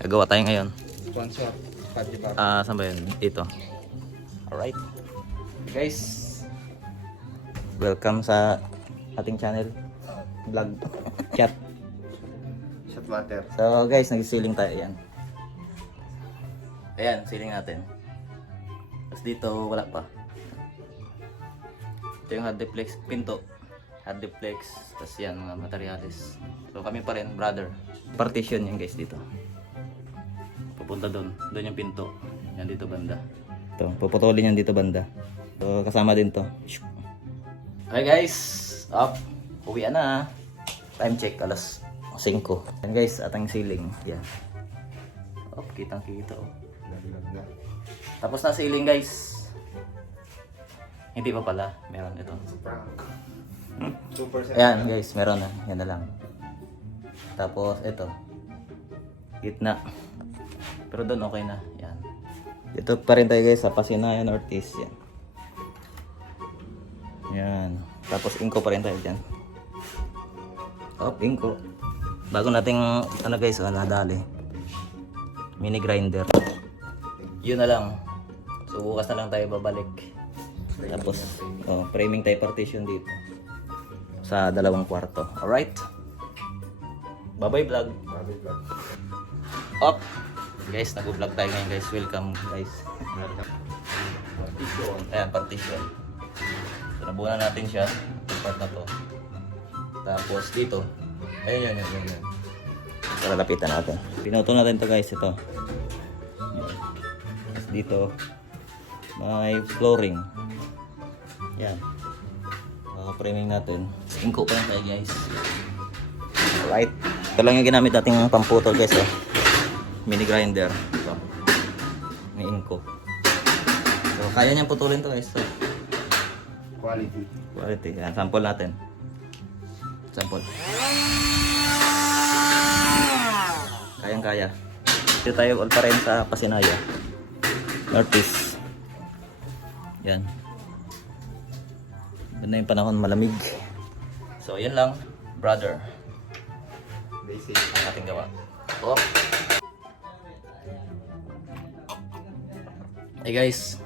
Gagawa tayo ngayon. Sponsor. Saan ba yun? Dito. Alright. Guys, welcome sa ating channel. Vlog. Chat. Shot water. So guys, nag-sealing tayo. Ayan. Ayan, sealing natin. Tapos dito, wala pa. Ito yung hard deflex pinto. Hard deflex. Tapos yan, mga materials. So kami pa rin, brother. Partition yung guys dito. Pupunta doon. Doon yung pinto. Yan dito banda. Ito, puputulin yan dito banda. So kasama din to. Okay guys, up. Uwian na. Time check, alas 5. Yan guys, atang ceiling. Yan. Up, kitang kita oh. Na. Tapos na ceiling guys. Hindi pa pala, meron ito. Super. Ayan guys, meron na. Yan na lang. Tapos ito. Gitna. Pero doon okay na. Yan. Dito pa rin tayo guys sa Pasinayan Ortiz. Yan. Yan. Tapos inko pa rin tayo dyan. Inko. Bago nating ano guys, nadali. Mini grinder. Yun na lang. So bukas na lang tayo babalik. Tapos framing tayo partition dito. Sa 2 kwarto. Alright? Bye-bye vlog. Up! Guys, nag-vlog tayo ngayon guys. Welcome guys. Partition. Ayan, partition. So nabunan natin siya. Yung part na to. Tapos dito. Ayun yun. Para lapitan natin. Pinutol natin to guys. Ito. Tapos dito. May flooring. Yan. Framing natin. Inko pa lang tayo guys. Alright. Ito lang yung ginamit nating pamputol guys. Mini grinder. Ito. May inko. So kaya niyang putulin to guys. So, Quality. Yan. Sample natin. Sample. Kayang-kaya. Dito tayo all pa rin sa Pasinaya Northeast. Yan. Doon na yung panahon malamig. So yan lang, brother. Basic. Ang ating gawa. Hey guys,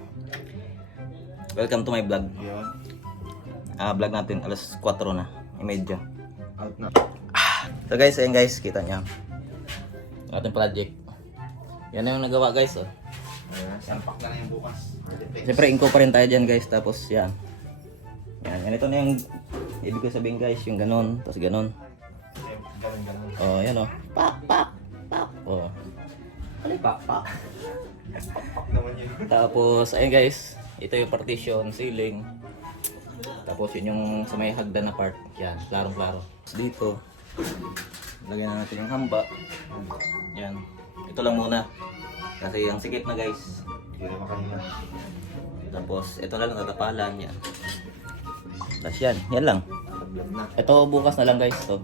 welcome to my vlog. Yun. Vlog natin alas 4 na, imedya. Out na. So guys, ayan guys, kita nyo ang ating project. Yan na yung nagawa guys. Ayan. Sampak na yung bukas. Siyempre inko pa rin tayo dyan guys. Tapos yan. Yan ito na yung ibig ko sabihin guys, yung ganon, tapos ganon. Ganun. Yan pak. Ano pak? Pak naman yun. Tapos ayun guys, ito yung partition, ceiling. Tapos yun yung sa may hagdan na part. Yan, klarong-klaro. Tapos dito, lagyan na natin yung hamba. Yan. Ito lang muna. Kasi ang sikip na guys. Hindi na makahinga. Tapos ito na lang tatapalan. Yan. Tapos yan lang. Tablab na. Ito bukas na lang guys to.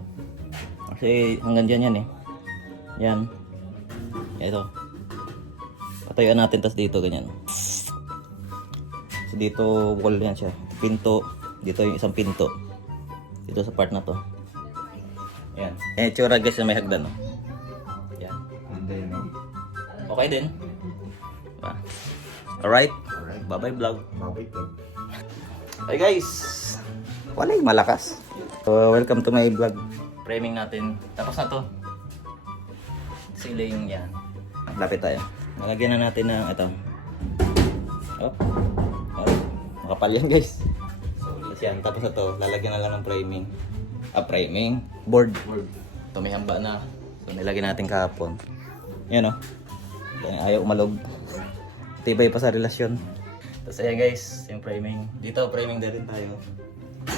Kasi hanggang dyan yan eh. Yan. Ito. Patayuan natin tas dito ganyan. So dito wall yan siya. Pinto. Dito yung isang pinto. Dito sa part na to. Yan. Yan yung tsura guys na may hagdan. No? Yan. Ganda yun, no? Okay din. Diba? Alright. Bye-bye vlog. Mabait yun. Hey guys. Wala yung malakas. So welcome to my vlog. Framing natin. Tapos na to. Ceiling yan. Lapit tayo. Nalagyan na natin ng ito. Makapal yan guys. Tapos yan. Tapos na to. Lalagyan na lang ng framing. Framing. Board. Ito may hamba na. So nilagyan natin kahapon. Yan o. Ayaw umalog. Tibay pa sa relasyon. Tapos ayan guys. Yung framing. Dito framing na rin tayo.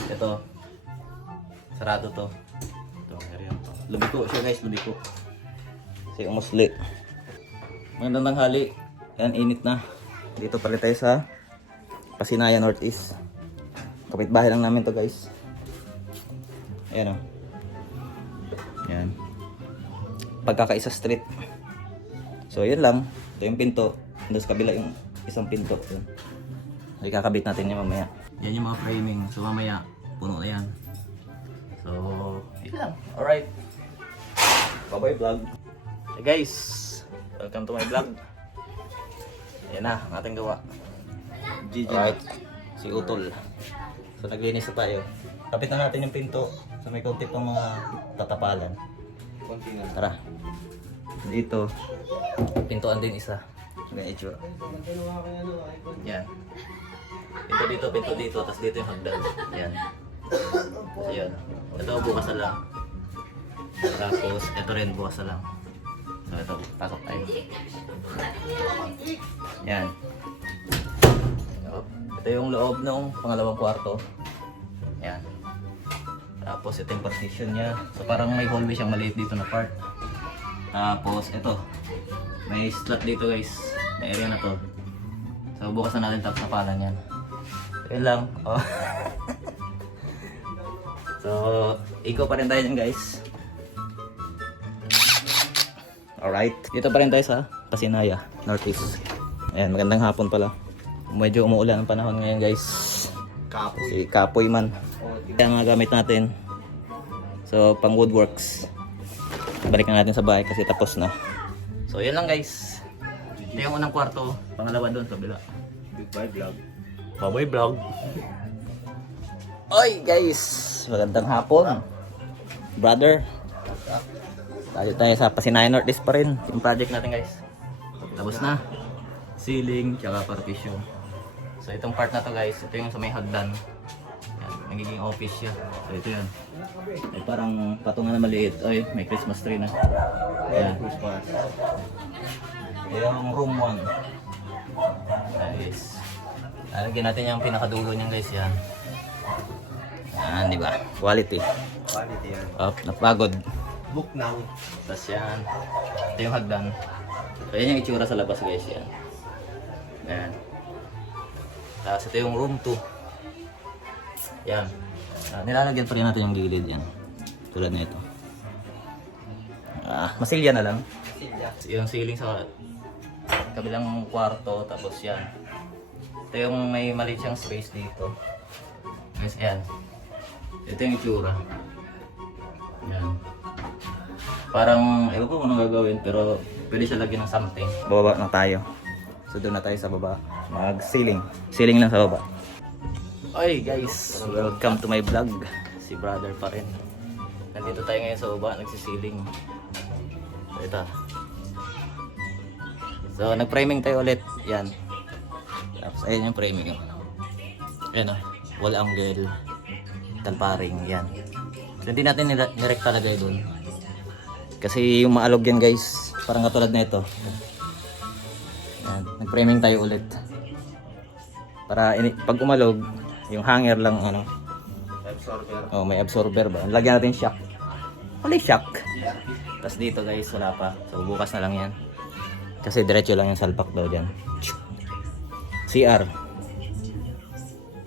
Ito. Sarado to. Ito. Lubiko siya guys. Lubiko. Kasi umusli. Magandang tanghali. Yan, init na. Dito pala tayo sa Pasinaya Northeast. Kapitbahay lang namin to guys. Ayan o. Yan. Pagkakaisa street. So yun lang. Ito yung pinto. Doon sa kabila yung isang pinto. Yun. Ikakabit natin yung mamaya. Yan yung mga framing. So mamaya puno na yan. So yun lang. Alright. Bye bye vlog. Hey guys. Welcome to my vlog. Yan na, ang ating gawa. GG. Alright, si Utol. So naglinis na tayo. Kapit na natin yung pinto. So may konti pang mga tatapalan. Konti na. Tara. Dito, pintuan din isa. Ganyan itsura. Yan. Pinto dito, tapos dito yung hagdan. Yan. Ayan. Ito bukas na lang. Tapos ito rin bukas na lang. So ito, pasok tayo. Yan. Ito yung loob ng pangalawang kwarto. Yan. Tapos ito yung partition niya. So parang may hallway siyang maliit dito na part. Tapos ito. May slot dito guys. May area na to. So bukas na natin tapos na pala yan. Yun lang. Oh. So, ikaw pa rin tayo dyan guys. Alright. Dito pa rin tayo sa Pasinaya, Northeast. Ayan, magandang hapon pala. Medyo umuulan ang panahon ngayon guys. Kapoy. Si Kapoy man. Kaya mga gamit natin. So, pang woodworks. Balik na natin sa bahay kasi tapos na. So, yun lang guys. Ito yung unang kwarto. Pangalawa doon sa bila. Goodbye vlog. Baboy vlog. Oy guys, magandang hapon. Brother. Tayo sa Pasinaya Northeast pa rin. Yung project natin guys. Tapos na. Ceiling, tsaka partition. So itong part na to guys, ito yung sa may hagdan. Yan, magiging office siya. So ito yun. May parang patungan na maliit. Oy, may Christmas tree na. Yan. Christmas. Yung room 1. Nice. Lalagyan natin yung pinakadulo niyan guys, yan. Yan, di ba? Quality. Quality yan. Up, napagod. Book now. Tapos yan. Ito yung hagdan. So yan yung itsura sa labas guys, yan. Yan. Tapos ito yung room 2. Yan. Nilalagyan pa rin natin yung gilid yan. Tulad na ito. Masilya na lang. Yung ceiling sa kabilang kwarto, tapos yan. Ito yung may maliit siyang space dito. Guys, yan. Ito yung itsura. Yan. Parang, ewan ko kung anong gagawin, pero pwede siya lagyan ng something. Bababa na tayo. So doon na tayo sa baba. Mag-ceiling. Ceiling lang sa baba. Oy guys, welcome to my vlog. Si brother pa rin. Nandito tayo ngayon sa baba, nagsisiling. So ito. So nag-framing tayo ulit. Yan. Tapos ayan yung framing. Ayan o. Wall angle. Talparing. Yan. So hindi natin nirect talaga doon. Kasi yung maalog yan guys. Parang katulad na ito. Yan. Nag-framing tayo ulit. Para pag umalog, yung hanger lang ano. Absorber. Oh, may absorber ba? Lagyan natin shock. Wala shock. Tapos dito guys, wala pa. So bukas na lang yan. Kasi diretso lang yung salpak daw dyan. CR.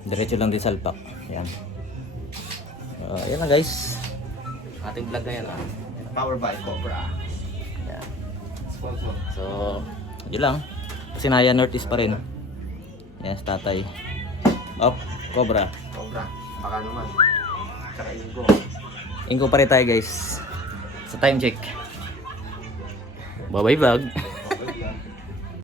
Diretso lang din salpak. Yan. Yan na guys. Ating vlog na yan. Power by Cobra. Yan. Sponsor. So, yun lang. Pasinaya Northeast pa rin. Yan, sa tatay. Up, Cobra. Cobra. Baka naman. Tsaka Ingo. Ingo pa rin tayo guys. Sa time check. Bye-bye vlog. Cobra.